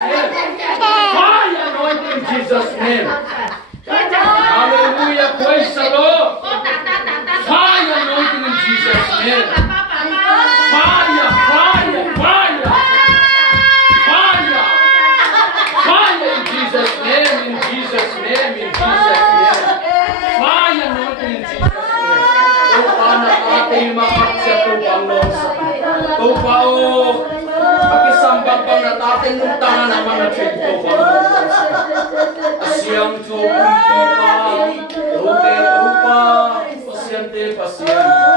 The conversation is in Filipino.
Fire anointing in Jesus' name. Hallelujah. Praise the Lord. Fire anointing in Jesus' name. Fire, fire, fire. Fire. Fire in Jesus' name, in Jesus' name, in Jesus' name. Fire anointing in Jesus' name. Tupa na ating makat sa tupang nosa. Tupa o. Pakisambang pang natating muntangan ang mga tupang nosa. Asyang tupa. Tupa. Pasyente, pasyente.